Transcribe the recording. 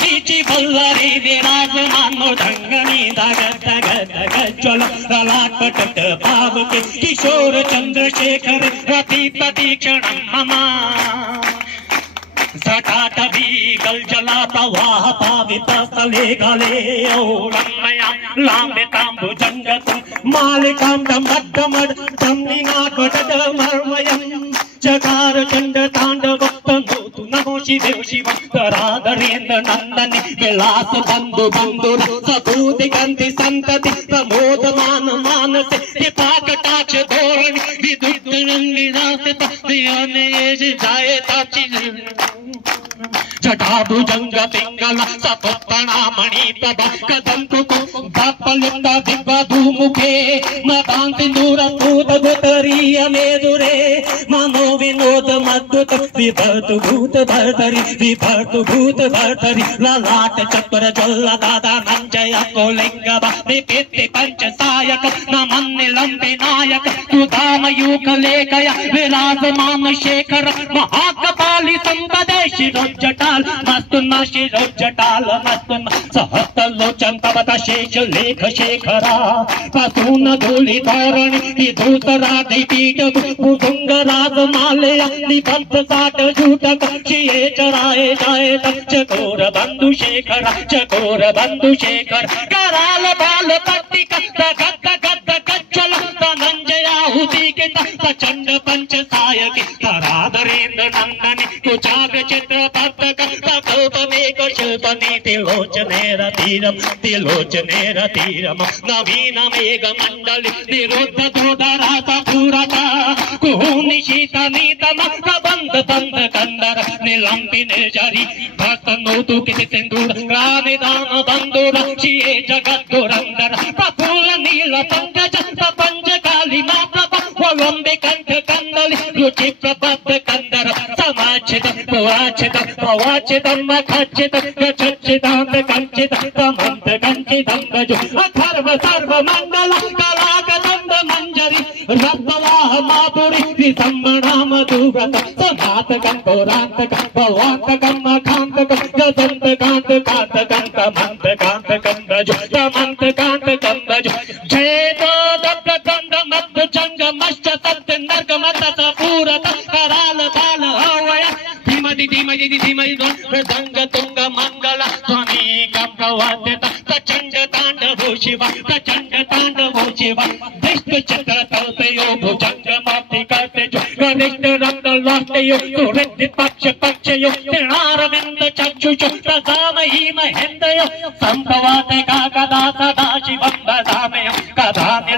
बीची बल्लारी विराजमान मृदंगनी धग धग धग ज्वल ललाटपटट पावके किशोर चंद्रशेखर रतिपति क्षणं मम जटाटवी गलजलाता वाहता वितस्थले गले ओलम्मया लांबिताम्बुजङ्गतं मालिकां डमड्डमड् मर्मयम् चकार चंड तांडवतनोतु नमो शिवे शिव कराधरेन्द्र नंदनि विलास बंधु बंधुर सभूति गंधि संतति प्रमोदमान मानसे कृपा कटाक्ष धोरणि विद्युत रंगिरासित वियनेश जायताचि जटाभुजंग पिंगल सपत्तना मणिप्रभ कदम कुकु बापलिता दिग्वधूमुखे मदां सिंदूर सूत गुतरीय मेदुरे मनो विनोद मद्भुत विभर्तु भूत भर्तरि विभर्तु भूत भर्तरि ललाट चक्र ज्वल दादा नंजय कोलिंग निपित्ति पंच सायक नमन्नि लंबे नायक तु धाम यूक लेखय विराजमान शेखर महाकपाली संपदे शिरोज्जटाल मस्तुन शिरोज्जटाल मस्तुन सहस्रलोचन तवत शेष लेख शेखरा पासून धूलि धोरणि विधूतरा पीठ भुजंग राजमालया निबंध साठ झूठक शिये चराए जाए चकोर बंधु शेखर चकोर बंधु शेखर कराल बाल पट्टिक गद्द गद्द कच्चल धनंजयाहुति के प्रचंड पंच सायक कराधरेन्द्र नंदनि कुचाग चित्र पत्तक कल्पमेक शिल्पनि तिलोचने रतीरम तिलोचने रतीरम नवीन मेघ मंडली निरुद्ध दोदराता पूरता कुहुनिशीत नीतम बंद बंद कंदर निलंबि निर्जरी भक्तनोतु किति सिंदूर रानिदान बंधुर शिये जगत दुरंदर प्रफुल्ल नील पंकज पंच काली माप्रभ वलंबि कंठ कंदली रुचि प्रबद्ध कंदर समाचित पवाचित पवाचित मखचित गच्छितांत कंचित तमंत कंचितं गजो अथर्व सर्व मंगल कलाकदंड मंजरी रत्नवाह माधुरी विसंबणा मधुव्रत सनातकं पौरांतकं भवांतकं मखांतकं गजंतकांत कांतकं तमंतकांतकं गजो तमंतकांतकं गजो जयतो दत्तकंद मध्य जंग मश्च सत्य नर्क मत सपूरत कराल बाल हवय धीमहि धीमहि धीमहि मृदंग तुंग मंगल ध्वनि कंपवाद्यत प्रचंड तांडवो शिव प्रचंड तांडवो शिव दिष्ट चक्र तलतयो भुजंग माप्ति करते जो गरिष्ठ रक्त लाटयो सुहृद पक्ष पक्षयो त्रिणारविंद चक्षुषो प्रसामहि महेन्द्रयो संभवाते का कदा सदा शिवं वदामि कदा